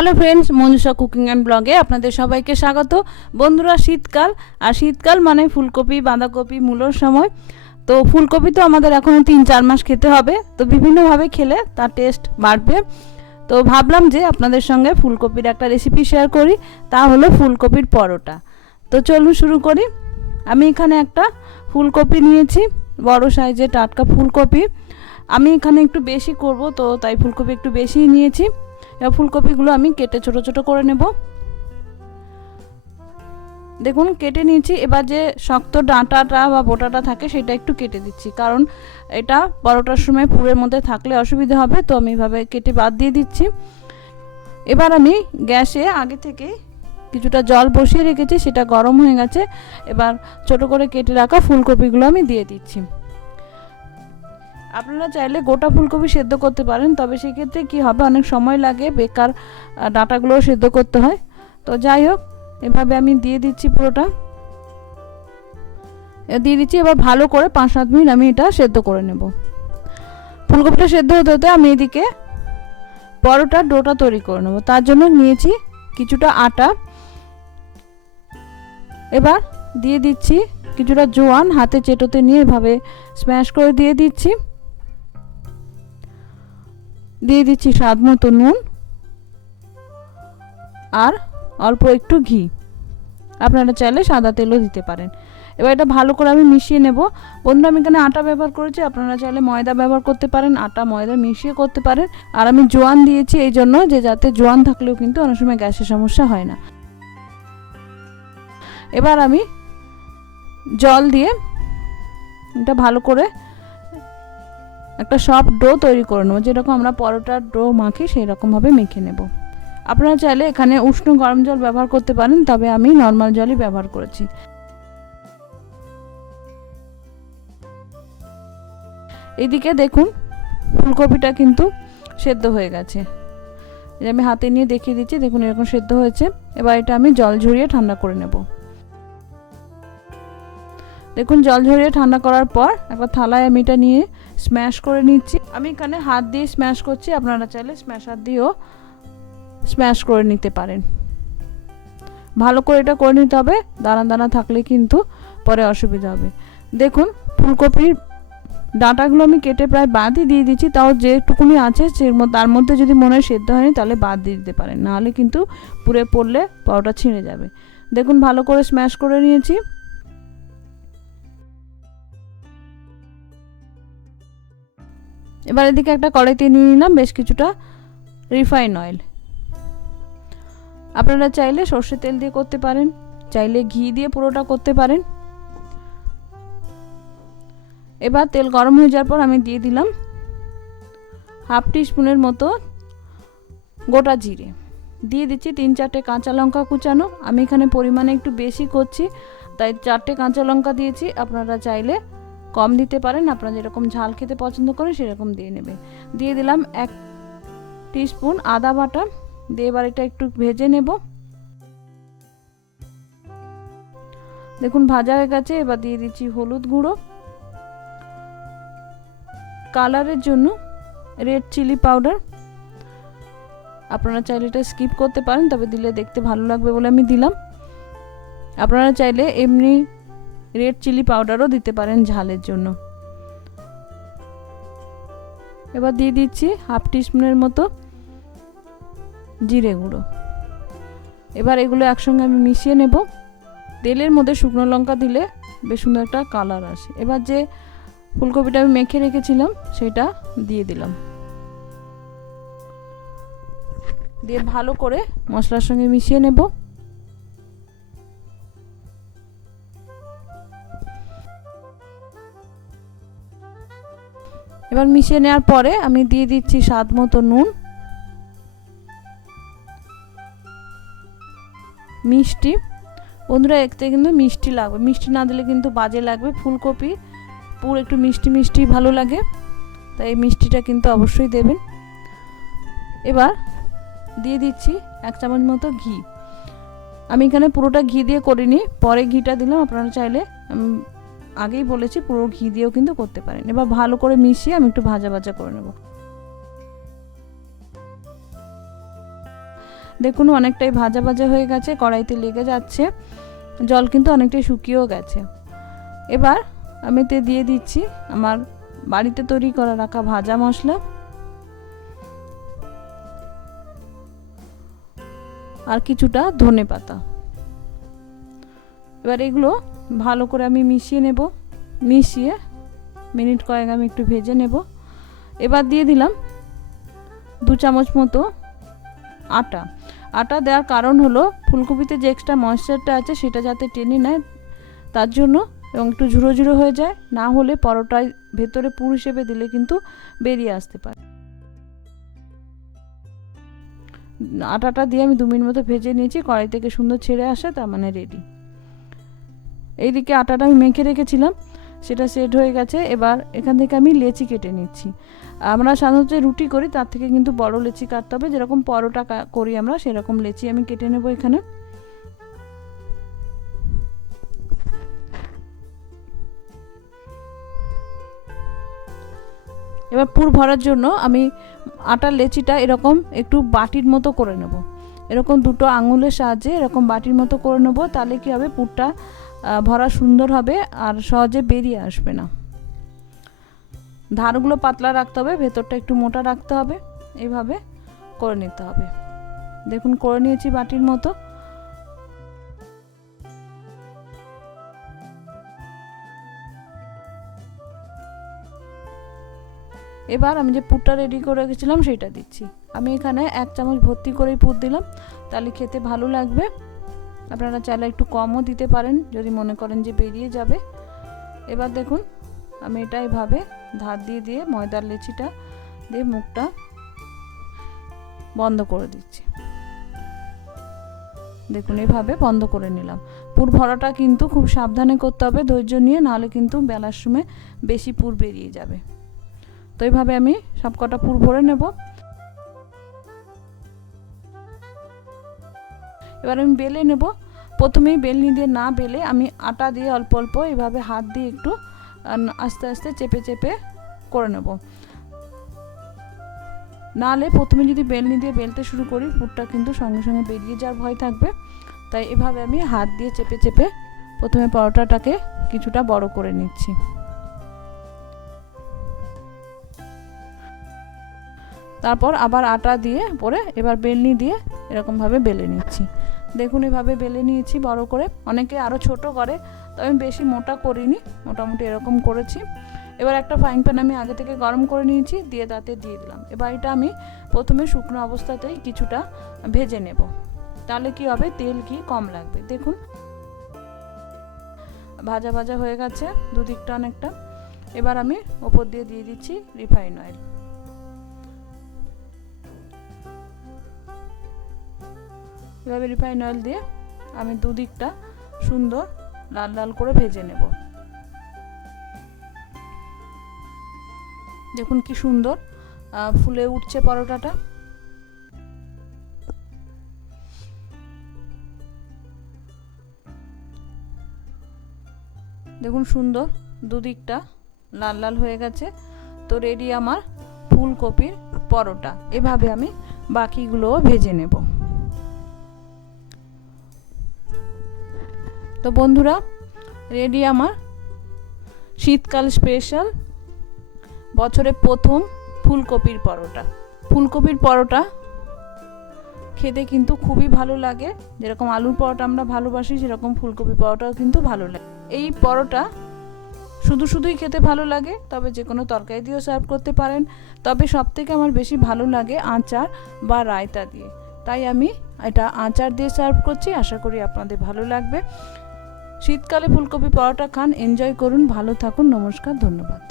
Hello friends Manjusha cooking and ব্লগে আপনাদের সবাইকে স্বাগত। বন্ধুরা, শীতকাল, আর শীতকাল মানে ফুলকপি, বাঁধাকপি, মূলোর সময়। তো ফুলকপি তো আমাদের এখনও তিন চার মাস খেতে হবে, তো বিভিন্নভাবে খেলে তার টেস্ট বাড়বে। তো ভাবলাম যে আপনাদের সঙ্গে ফুলকপির একটা রেসিপি শেয়ার করি, তা হলো ফুলকপির পরোটা। তো চলুন শুরু করি। আমি এখানে একটা ফুলকপি নিয়েছি, বড় সাইজের টাটকা ফুলকপি। আমি এখানে একটু বেশি করব, তো তাই ফুলকপি একটু বেশি নিয়েছি। এবার ফুলকপিগুলো আমি কেটে ছোট ছোট করে নেব। দেখুন, কেটে নিয়েছি। এবার যে শক্ত ডাঁটাটা বা বোটাটা থাকে, সেটা একটু কেটে দিচ্ছি। কারণ এটা বড়টার সময় পুরের মধ্যে থাকলে অসুবিধা হবে, তো আমি এভাবে কেটে বাদ দিয়ে দিচ্ছি। এবার আমি গ্যাসে আগে থেকে কিছুটা জল বসিয়ে রেখেছি, সেটা গরম হয়ে গেছে। এবার ছোট করে কেটে রাখা ফুলকপিগুলো আমি দিয়ে দিচ্ছি। আপনারা চাইলে গোটা ফুলকপি সেদ্ধ করতে পারেন, তবে সেক্ষেত্রে কি হবে? অনেক সময় লাগে বেকার ডাঁটাগুলো সেদ্ধ করতে হয়। তো যাই হোক, এভাবে আমি দিয়ে দিচ্ছি পুরোটা। দিয়ে দিচ্ছি, এবার ভালো করে পাঁচ সাত মিনিট আমি এটা সেদ্ধ করে নেব। ফুলকপিটা সেদ্ধ হতে হতে আমি এদিকে পরোটার ডোটা তৈরি করে নেব। তার জন্য নিয়েছি কিছুটা আটা। এবার দিয়ে দিচ্ছি কিছুটা জোয়ান, হাতে চেটোতে নিয়ে এভাবে স্ম্যাশ করে দিয়ে দিচ্ছি। দিয়ে দিচ্ছি স্বাদ মতো নুন আর অল্প একটু ঘি। আপনারা চাইলে সাদা তেলও দিতে পারেন। এবার এটা ভালো করে আমি মিশিয়ে নেব। বন্ধুরা আমি এখানে আটা ব্যবহার করেছি। আপনারা চাইলে ময়দা ব্যবহার করতে পারেন, আটা, ময়দা মিশিয়ে করতে পারেন। আর আমি জোয়ান দিয়েছি এই জন্য যে যাতে জোয়ান থাকলেও কিন্তু অনেক সময় গ্যাসের সমস্যা হয় না। এবার আমি জল দিয়ে এটা ভালো করে একটা সফট ডো তৈরি করে নেব। যেরকম আমরা পরোটার ডো মাখি সেই রকমভাবে মেখে নেব। আপনারা চাইলে এখানে উষ্ণ গরম জল ব্যবহার করতে পারেন, তবে আমি নর্মাল জলই ব্যবহার করেছি। এদিকে দেখুন, ফুলকপিটা কিন্তু সেদ্ধ হয়ে গেছে। যে আমি হাতে নিয়ে দেখিয়ে দিচ্ছি, দেখুন এরকম সেদ্ধ হয়েছে। এবার এটা আমি জল ঝরিয়ে ঠান্ডা করে নেব। দেখুন জল ঝরিয়ে ঠান্ডা করার পর একটা থালায় আমি এটা নিয়ে স্ম্যাশ করে নিচ্ছি। আমি এখানে হাত দিয়ে স্ম্যাশ করছি। আপনারা চাইলে স্ম্যাশার দিয়েও স্ম্যাশ করে নিতে পারেন। ভালো করে এটা করে নিতে হবে। দানা দানা থাকলে কিন্তু পরে অসুবিধা হবে। দেখুন, ফুলকপির ডাঁটাগুলো আমি কেটে প্রায় বাদই দিয়ে দিচ্ছি। তাও যেটুকুনি আছে তার মধ্যে যদি মনে হয় সেদ্ধ হয়নি, তাহলে বাদ দিয়ে দিতে পারেন। নাহলে কিন্তু পুরে পড়লে পাউটা ছিঁড়ে যাবে। দেখুন, ভালো করে স্ম্যাশ করে নিয়েছি। এবার এদিকে একটা কড়াইতে নিয়ে নিলাম বেশ কিছুটা রিফাইন অয়েল আপনারা চাইলে সর্ষে তেল দিয়ে করতে পারেন, চাইলে ঘি দিয়ে পুরোটা করতে পারেন। এবার তেল গরম হয়ে যাওয়ার পর আমি দিয়ে দিলাম হাফ স্পুনের মতো গোটা জিরে। দিয়ে দিচ্ছি তিন চারটে কাঁচা লঙ্কা কুচানো। আমি এখানে পরিমাণে একটু বেশি করছি, তাই চারটে কাঁচা লঙ্কা দিয়েছি। আপনারা চাইলে কম দিতে পারেন, আপনারা যেরকম ঝাল খেতে পছন্দ করেন সেরকম দিয়ে নেবেন। দিয়ে দিলাম এক স্পুন আদা বাটা, দিয়ে এবার এটা একটু ভেজে নেব। দেখুন ভাজা হয়ে গেছে, এবার দিয়ে দিচ্ছি হলুদ গুঁড়ো। কালারের জন্য রেড চিলি পাউডার। আপনারা চাইলে এটা স্কিপ করতে পারেন, তবে দিলে দেখতে ভালো লাগবে বলে আমি দিলাম। আপনারা চাইলে এমনি রেড চিলি পাউডারও দিতে পারেন ঝালের জন্য। এবার দিয়ে দিচ্ছি হাফ টিস্পুনের মতো জিরে গুঁড়ো। এবার এগুলো একসঙ্গে আমি মিশিয়ে নেব। তেলের মধ্যে শুকনো লঙ্কা দিলে বেশ সুন্দর একটা কালার আসে। এবার যে ফুলকপিটা আমি মেখে রেখেছিলাম, সেটা দিয়ে দিলাম। দিয়ে ভালো করে মশলার সঙ্গে মিশিয়ে নেব। এবার মিশিয়ে নেওয়ার পরে আমি দিয়ে দিচ্ছি স্বাদ মতো নুন। মিষ্টি। বন্ধুরা, এতে কিন্তু মিষ্টি লাগবে। মিষ্টি না দিলে কিন্তু বাজে লাগবে। ফুলকপি, পুরো একটু মিষ্টি মিষ্টি ভালো লাগে। তাই এই মিষ্টিটা কিন্তু অবশ্যই দেবেন। এবার দিয়ে দিচ্ছি এক চামচ মতো ঘি। আমি এখানে পুরোটা ঘি দিয়ে করিনি। পরে ঘিটা দিলাম। আপনারা চাইলে আগেই বলেছি পুরো ঘি দিয়েও কিন্তু করতে পারেন। এবার ভালো করে মিশিয়ে আমি একটু ভাজা ভাজা করে নেব। দেখুন অনেকটাই ভাজা ভাজা হয়ে গেছে, কড়াইতে লেগে যাচ্ছে, জল কিন্তু অনেকটাই শুকিয়েও গেছে। এবার আমি এতে দিয়ে দিচ্ছি আমার বাড়িতে তৈরি করা রাখা ভাজা মশলা। আর কিছুটা ধনে পাতা এবার এগুলো ভালো করে আমি মিশিয়ে নেব। মিশিয়ে মিনিট কয়েক আমি একটু ভেজে নেব। এবার দিয়ে দিলাম দু চামচ মতো আটা। আটা দেওয়ার কারণ হলো ফুলকপিতে যে এক্সট্রা ময়েশ্চারটা আছে সেটা যাতে টেনে নেয়, তার জন্য এবং একটু ঝুড়ো ঝুড়ো হয়ে যায়, না হলে পরোটায় ভেতরে পুর হিসেবে দিলে কিন্তু বেরিয়ে আসতে পারে। আটাটা দিয়ে আমি দু মিনিট মতো ভেজে নিয়েছি, কড়াই থেকে সুন্দর ছেড়ে আসে, তার মানে রেডি এইদিকে আটাটা আমি মেখে রেখেছিলাম, সেটা সেট হয়ে গেছে। এবার এখান থেকে আমি লেচি কেটে নিচ্ছি। আমরা সাধারণত রুটি করি, তার থেকে কিন্তু বড় লেচি কাটতে হবে। যেরকম পরোটা করি আমরা, সেরকম লেচি আমি কেটে নেব এখানে। এবার পুর ভরার জন্য আমি আটার লেচিটা এরকম একটু বাটির মতো করে নেব। এরকম দুটো আঙুলের সাহায্যে এরকম বাটির মতো করে নেব। তাহলে কি হবে? পুরটা ভরা সুন্দর হবে আর সহজে বেরিয়ে আসবে না। ধারগুলো পাতলা রাখতে হবে, ভেতরটা একটু মোটা রাখতে হবে এইভাবে করে নিতে হবে। দেখুন, করে নিয়েছি বাটির মতো। এবার আমি যে পুরটা রেডি করে রেখেছিলাম, সেটা দিচ্ছি। আমি এখানে এক চামচ ভর্তি করেই পুর দিলাম, তাহলে খেতে ভালো লাগবে। আপনারা চাইলে একটু কমও দিতে পারেন যদি মনে করেন যে বেরিয়ে যাবে। এবার দেখুন, আমি এটা এভাবে ধার দিয়ে দিয়ে ময়দার লেচিটা দিয়ে মুখটা বন্ধ করে দিচ্ছি। দেখুন, এভাবে বন্ধ করে নিলাম। পুর ভরাটা কিন্তু খুব সাবধানে করতে হবে ধৈর্য নিয়ে, নাহলে কিন্তু বেলার সময় বেশি পুর বেরিয়ে যাবে। তো এইভাবে আমি সব কটা পুর ভরে নেব। এবার আমি বেলে নেব। প্রথমেই বেলনি দিয়ে না বেলে আমি আটা দিয়ে অল্প অল্প এভাবে হাত দিয়ে একটু আস্তে আস্তে চেপে চেপে করে নেব। নাহলে প্রথমে যদি বেলনি দিয়ে বেলতে শুরু করি, পুরটা কিন্তু সঙ্গে সঙ্গে বেরিয়ে যাওয়ার ভয় থাকবে। তাই এভাবে আমি হাত দিয়ে চেপে চেপে প্রথমে পরোটাটাকে কিছুটা বড় করে নিচ্ছি। তারপর আবার আটা দিয়ে পরে এবার বেলনি দিয়ে এরকমভাবে বেলে নিচ্ছি। দেখুন, এভাবে বেলে নিয়েছি বড় করে। অনেকে আরও ছোট করে তো আমি বেশি মোটা করিনি, মোটামুটি এরকম করেছি। এবার একটা ফ্রাইং প্যান আমি আগে থেকে গরম করে নিয়েছি, দিয়ে তাতে দিয়ে দিলাম। এবার এটা আমি প্রথমে শুকনো অবস্থাতেই কিছুটা ভেজে নেব। তাহলে কি হবে? তেল কি কম লাগবে? দেখুন। ভাজা ভাজা হয়ে গেছে, দুদিকটা অনেকটা। এবার আমি ওপর দিয়ে দিয়ে দিচ্ছি রিফাইন অয়েল এভাবে রিফাইন অয়েল দিয়ে আমি দুদিকটা সুন্দর লাল লাল করে ভেজে নেব। দেখুন কি সুন্দর ফুলে উঠছে পরোটাটা। দেখুন সুন্দর, দুদিকটা লাল লাল হয়ে গেছে। তো রেডি আমার ফুলকপির পরোটা। এভাবে আমি বাকিগুলোও ভেজে নেব। তো বন্ধুরা রেডি আমার? শীতকাল স্পেশাল বছরে প্রথম ফুলকপির পরোটা। ফুলকপির পরোটা খেতে কিন্তু খুবই ভালো লাগে। যেরকম আলুর পরোটা আমরা ভালোবাসি, সেরকম ফুলকপি পরোটাও কিন্তু ভালো লাগে। এই পরোটা শুধু শুধুই খেতে ভালো লাগে, তবে যে কোনো তরকারি দিয়েও সার্ভ করতে পারেন। তবে সব থেকে আমার বেশি ভালো লাগে আচার বা রায়তা দিয়ে। তাই আমি এটা আচার দিয়ে সার্ভ করছি, আশা করি আপনাদের ভালো লাগবে। শীতকালে ফুলকপি পরোটা খান। এনজয় করুন ভালো থাকুন নমস্কার ধন্যবাদ।